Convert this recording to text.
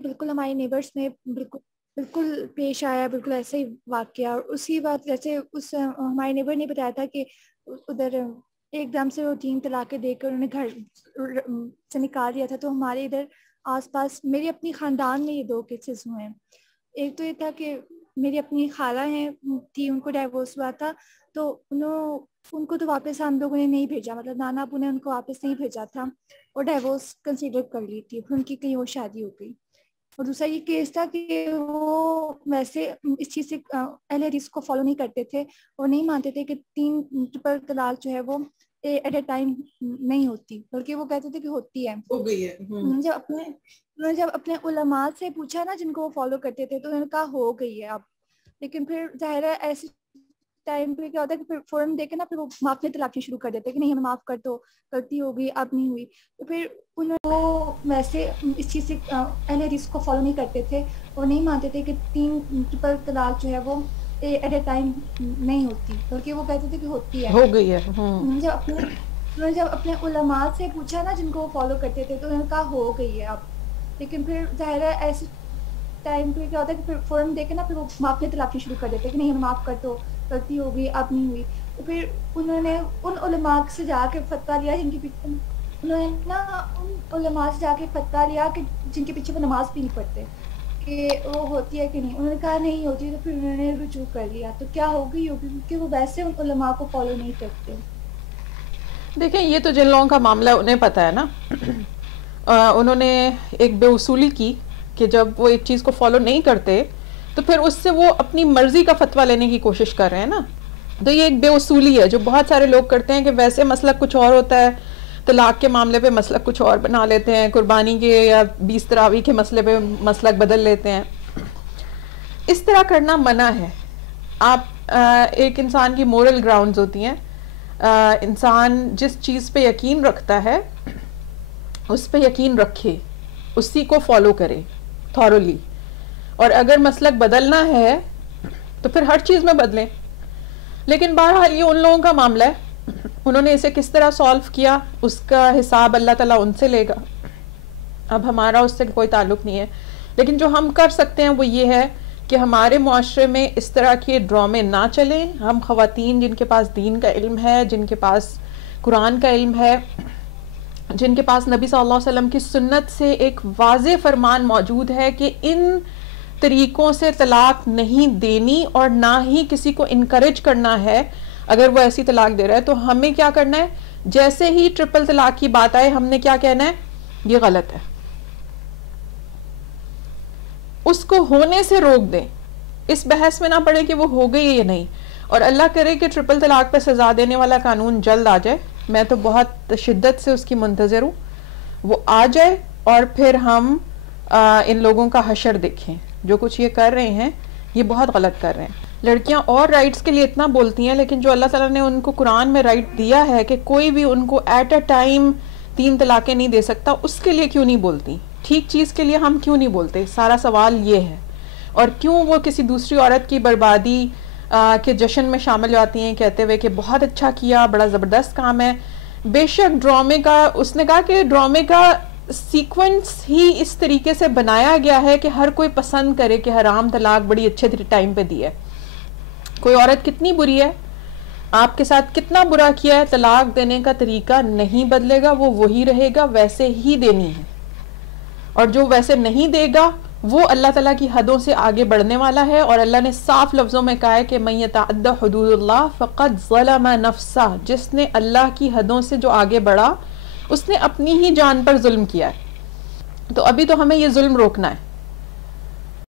بالکل ہمارے نیبرس میں بالکل پیش آیا، بالکل ایسا ہی واقعہ. اور اسی بات جیسے ہمارے نیبر نے بتایا تھا کہ ادھر ایک دم سے وہ 3 طلاقیں دے کر انہیں گھر سے نکال دیا تھا. تو ہمارے ادھر آس پاس میری اپنی خاندان میں یہ 2 کیسز ہوئے ہیں. ایک تو یہ تھا کہ میری اپنی خالہ تھی، ان کو ڈائیورس ہوا تھا، تو ان کو تو واپس ہم لوگوں نے نہیں بھیجا، مطلب نانا ابو نے ان کو واپس نہیں بھیجا تھا اور ڈائیورس کنسیڈر کر لی تھی، پھر ان کی کہیں اور شادی ہو گئی. اور دوسرا یہ کیس تھا کہ وہ ویسے اس چیز سے اہل حدیث کو فالو نہیں کرتے تھے اور نہیں مانتے تھے کہ 3 ٹرپل طلاق جو ہے وہ ایٹ اے ٹائم نہیں ہوتی، بلکہ وہ کہتے تھے کہ ہوتی ہے، ہو گئی ہے. انہوں نے جب اپنے علماء سے پوچھا نا جن کو وہ فالو کرتے تھے، تو انہوں نے کہا ہو گئی ہے اب. لیکن پھر ظاہر ہے ایسے ٹائم پہ کیا ہوتا ہے کہ پھر فوراً دیکھے نا، پھر وہ معافی تلافی شروع کر دیتے کہ نہیں ہمیں معاف کر دو، غلطی ہو گئی اب نہیں ہوئی. تو پھر وہ ویسے اس چیز سے اہل حدیث کو فالو نہیں کرتے تھے اور نہیں مانتے تھے کہ 3 ٹرپل طلاق جو ہے وہ ایٹ اے ٹائم نہیں ہوتی، بلکہ وہ کہتے تھے کہ ہوتی ہے، ہو گئی ہے. انہوں نے جب اپنے علماء سے پوچھا نا جن کو وہ فالو کرتے تھے، تو انہوں نے کہا ہو گئی ہے اب. لیکن پھر ظاہر ہے ایسے ٹائم پہ کیا ہوتا ہے کہ پھر فوراً دیکھے نا، پھر وہ معافی تلافی شروع کر دیتے کہ نہیں ہمیں معاف کر دو، غلطی ہو گئی اب نہیں ہوئی. تو پھر انہوں نے ان علماء سے جا کے فتویٰ لیا جن کے پیچھے انہوں نے نا ان علماء سے جا کے فتویٰ لیا کہ جن کے پیچھے وہ نماز بھی نہیں پڑھتے کہ وہ ہوتی ہے کہ نہیں. انہوں نے کہا نہیں ہوتی، تو پھر انہوں نے رجوع کر لیا. تو کیا ہوگی کیونکہ وہ ویسے ان علماء کو فالو نہیں کرتے. دیکھیں یہ تو جن لوگوں کا معاملہ انہیں پتہ ہے نا، انہوں نے ایک بے اصولی کی کہ جب وہ ایک چیز کو فالو نہیں کرتے تو پھر اس سے وہ اپنی مرضی کا فتویٰ لینے کی کوشش کر رہے ہیں نا. تو یہ ایک بے اصولی ہے جو بہت سارے لوگ کرتے ہیں کہ ویسے مسلک کچھ اور ہوتا ہے، طلاق کے معاملے پہ مسلک کچھ اور بنا لیتے ہیں، قربانی کے یا 20 تراویح کے مسئلے پہ مسلک بدل لیتے ہیں. اس طرح کرنا منع ہے. آپ ایک انسان کی مورل گراؤنڈز ہوتی ہیں، انسان جس چیز پہ یقین رکھتا ہے اس پہ یقین رکھے، اسی کو فالو کرے تھورولی. اور اگر مسلک بدلنا ہے تو پھر ہر چیز میں بدلیں. لیکن بہرحال یہ ان لوگوں کا معاملہ ہے، انہوں نے اسے کس طرح سولو کیا اس کا حساب اللہ تعالیٰ ان سے لے گا. اب ہمارا اس سے کوئی تعلق نہیں ہے. لیکن جو ہم کر سکتے ہیں وہ یہ ہے کہ ہمارے معاشرے میں اس طرح کے ڈرامے نہ چلیں. ہم خواتین جن کے پاس دین کا علم ہے، جن کے پاس قرآن کا علم ہے، جن کے پاس نبی صلی اللہ علیہ وسلم کی سنت سے ایک واضح فرمان موجود ہے کہ ان طریقوں سے طلاق نہیں دینی اور نہ ہی کسی کو انکریج کرنا ہے اگر وہ ایسی طلاق دے رہا ہے، تو ہمیں کیا کرنا ہے؟ جیسے ہی ٹرپل طلاق کی بات آئے ہم نے کیا کہنا ہے؟ یہ غلط ہے، اس کو ہونے سے روک دیں. اس بحث میں نہ پڑے کہ وہ ہو گئی یا نہیں. اور اللہ کرے کہ ٹرپل طلاق پہ سزا دینے والا قانون جلد آ جائے. میں تو بہت شدت سے اس کی منتظر ہوں. وہ آ جائے اور پھر ہم ان لوگوں کا حشر دیکھیں. جو کچھ یہ کر رہے ہیں یہ بہت غلط کر رہے ہیں. لڑکیاں اور رائٹس کے لیے اتنا بولتی ہیں، لیکن جو اللہ تعالیٰ نے ان کو قرآن میں رائٹ دیا ہے کہ کوئی بھی ان کو ایٹ اے ٹائم 3 طلاقیں نہیں دے سکتا، اس کے لیے کیوں نہیں بولتی؟ ٹھیک چیز کے لیے ہم کیوں نہیں بولتے؟ سارا سوال یہ ہے. اور کیوں وہ کسی دوسری عورت کی بربادی کے جشن میں شامل ہوتی ہیں کہتے ہوئے کہ بہت اچھا کیا، بڑا زبردست کام ہے. بے شک ڈرامے کا، اس نے کہا کہ ڈرامے کا سیکوینس ہی اس طریقے سے بنایا گیا ہے کہ ہر کوئی پسند کرے کہ حرام طلاق بڑی اچھے ٹائم پہ دی ہے. کوئی عورت کتنی بری ہے، آپ کے ساتھ کتنا برا کیا ہے، طلاق دینے کا طریقہ نہیں بدلے گا، وہ وہی رہے گا، ویسے ہی دینی ہے. اور جو ویسے نہیں دے گا وہ اللہ تعالیٰ کی حدوں سے آگے بڑھنے والا ہے. اور اللہ نے صاف لفظوں میں کہا ہے کہ من یتعد حدود اللہ فقد ظلم نفسہ. جس نے اللہ کی حدوں سے جو آگے بڑھا اس نے اپنی ہی جان پر ظلم کیا ہے. تو ابھی تو ہمیں یہ ظلم روکنا ہے.